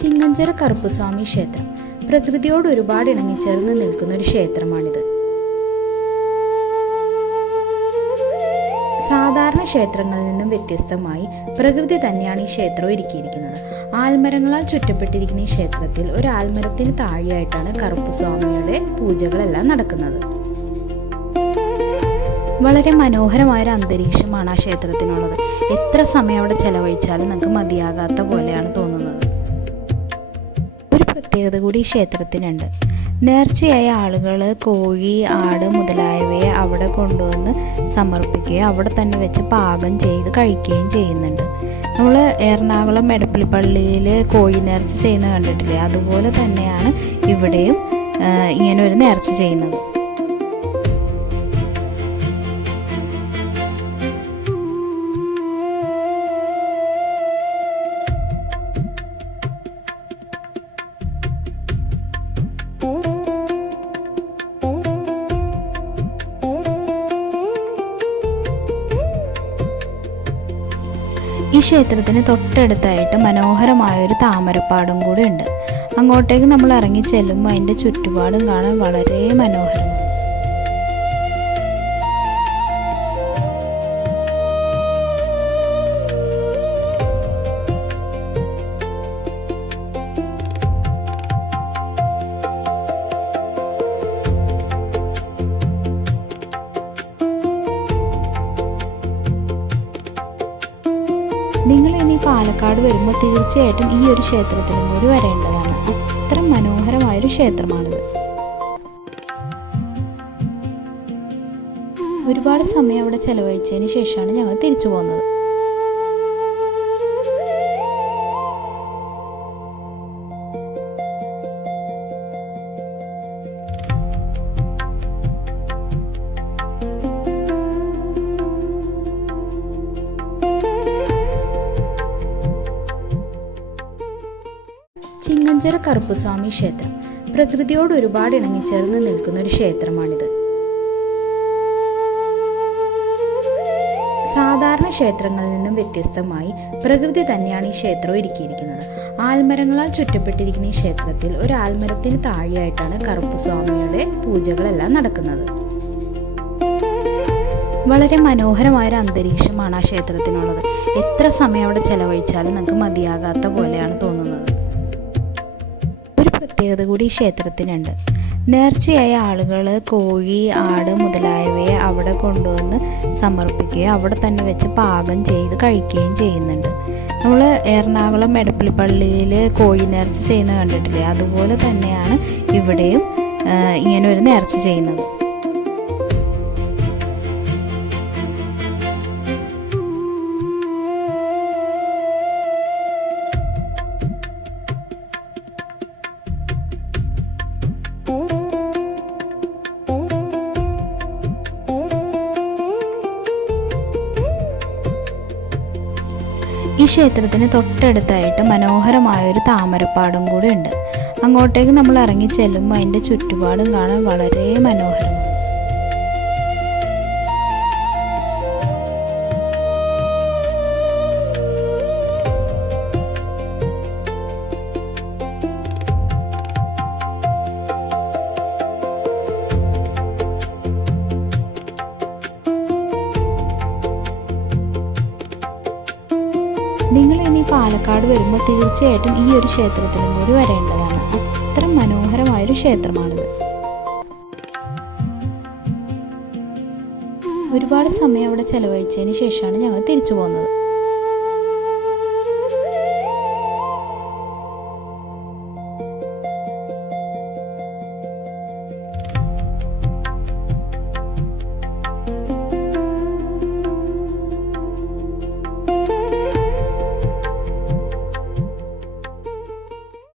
ചിങ്ങഞ്ചിറ കറുപ്പുസ്വാമി ക്ഷേത്രം പ്രകൃതിയോട് ഒരുപാട് ഇണങ്ങിച്ചേർന്ന് നിൽക്കുന്ന ഒരു ക്ഷേത്രമാണിത്. സാധാരണ ക്ഷേത്രങ്ങളിൽ നിന്നും വ്യത്യസ്തമായി പ്രകൃതി തന്നെയാണ് ഈ ക്ഷേത്രം ഒരുക്കിയിരിക്കുന്നത്. ആൽമരങ്ങളാൽ ചുറ്റപ്പെട്ടിരിക്കുന്ന ഈ ക്ഷേത്രത്തിൽ ഒരു ആൽമരത്തിന് താഴെയായിട്ടാണ് കറുപ്പുസ്വാമിയുടെ പൂജകളെല്ലാം നടക്കുന്നത്. വളരെ മനോഹരമായൊരു അന്തരീക്ഷമാണ് ആ ക്ഷേത്രത്തിനുള്ളത്. എത്ര സമയം അവിടെ ചെലവഴിച്ചാലും നമുക്ക് മതിയാകാത്ത പോലെയാണ് തോന്നുന്നത്. ഒരു പ്രത്യേകത കൂടി ഈ ക്ഷേത്രത്തിനുണ്ട്. നേർച്ചയായ ആളുകൾ കോഴി, ആട് മുതലായവയെ അവിടെ കൊണ്ടുവന്ന് സമർപ്പിക്കുകയും അവിടെ തന്നെ വെച്ച് പാകം ചെയ്ത് കഴിക്കുകയും ചെയ്യുന്നുണ്ട്. നമ്മൾ എറണാകുളം എടപ്പള്ളിപ്പള്ളിയിൽ കോഴി നേർച്ച ചെയ്യുന്നത് കണ്ടിട്ടില്ലേ? അതുപോലെ തന്നെയാണ് ഇവിടെയും ഇങ്ങനെ ഒരു നേർച്ച ചെയ്യുന്നത്. ഈ ക്ഷേത്രത്തിന് തൊട്ടടുത്തായിട്ട് മനോഹരമായൊരു താമരപ്പാടം കൂടി ഉണ്ട്. അങ്ങോട്ടേക്ക് നമ്മൾ ഇറങ്ങി ചെല്ലുമ്പോൾ അതിൻ്റെ ചുറ്റുപാടും കാണാൻ വളരെ മനോഹരമാണ്. നിങ്ങൾ ഇനി പാലക്കാട് വരുമ്പോൾ തീർച്ചയായിട്ടും ഈ ഒരു ക്ഷേത്രത്തിലും കൂടി വരേണ്ടതാണ്. അത്ര മനോഹരമായൊരു ക്ഷേത്രമാണിത്. ഒരുപാട് സമയം അവിടെ ചെലവഴിച്ചതിന് ശേഷമാണ് ഞങ്ങൾ തിരിച്ചു പോകുന്നത്. ചിങ്ങഞ്ചിറ കറുപ്പുസ്വാമി ക്ഷേത്രം പ്രകൃതിയോട് ഒരുപാട് ഇണങ്ങിച്ചേർന്ന് നിൽക്കുന്ന ഒരു ക്ഷേത്രമാണിത്. സാധാരണ ക്ഷേത്രങ്ങളിൽ നിന്നും വ്യത്യസ്തമായി പ്രകൃതി തന്നെയാണ് ഈ ക്ഷേത്രം ഒരുക്കിയിരിക്കുന്നത്. ആൽമരങ്ങളാൽ ചുറ്റപ്പെട്ടിരിക്കുന്ന ഈ ക്ഷേത്രത്തിൽ ഒരു ആൽമരത്തിന് താഴെയായിട്ടാണ് കറുപ്പുസ്വാമിയുടെ പൂജകളെല്ലാം നടക്കുന്നത്. വളരെ മനോഹരമായൊരു അന്തരീക്ഷമാണ് ആ ക്ഷേത്രത്തിനുള്ളത്. എത്ര സമയം അവിടെ ചെലവഴിച്ചാലും നമുക്ക് മതിയാകാത്ത പോലെയാണ് തോന്നുന്നത്. പ്രത്യേകത കൂടി ഈ ക്ഷേത്രത്തിനുണ്ട്. നേർച്ചയായ ആളുകൾ കോഴി, ആട് മുതലായവയെ അവിടെ കൊണ്ടുവന്ന് സമർപ്പിക്കുകയും അവിടെ തന്നെ വെച്ച് പാകം ചെയ്ത് കഴിക്കുകയും ചെയ്യുന്നുണ്ട്. നമ്മൾ എറണാകുളം എടപ്പള്ളിപ്പള്ളിയിൽ കോഴി നേർച്ച ചെയ്യുന്നത് കണ്ടിട്ടില്ലേ? അതുപോലെ തന്നെയാണ് ഇവിടെയും ഇങ്ങനെ ഒരു നേർച്ച ചെയ്യുന്നത്. ഈ ക്ഷേത്രത്തിന് തൊട്ടടുത്തായിട്ട് മനോഹരമായൊരു താമരപ്പാടം കൂടി ഉണ്ട്. അങ്ങോട്ടേക്ക് നമ്മൾ ഇറങ്ങി ചെല്ലുമ്പോൾ അതിൻ്റെ ചുറ്റുപാടും കാണാൻ വളരെ മനോഹരമാണ്. നിങ്ങൾ ഇനി പാലക്കാട് വരുമ്പോൾ തീർച്ചയായിട്ടും ഈ ഒരു ക്ഷേത്രത്തിലും കൂടി വരേണ്ടതാണ്. അത്ര മനോഹരമായൊരു ക്ഷേത്രമാണിത്. ഒരുപാട് സമയം അവിടെ ചെലവഴിച്ചതിന് ശേഷമാണ് ഞങ്ങൾ തിരിച്ചു പോകുന്നത്.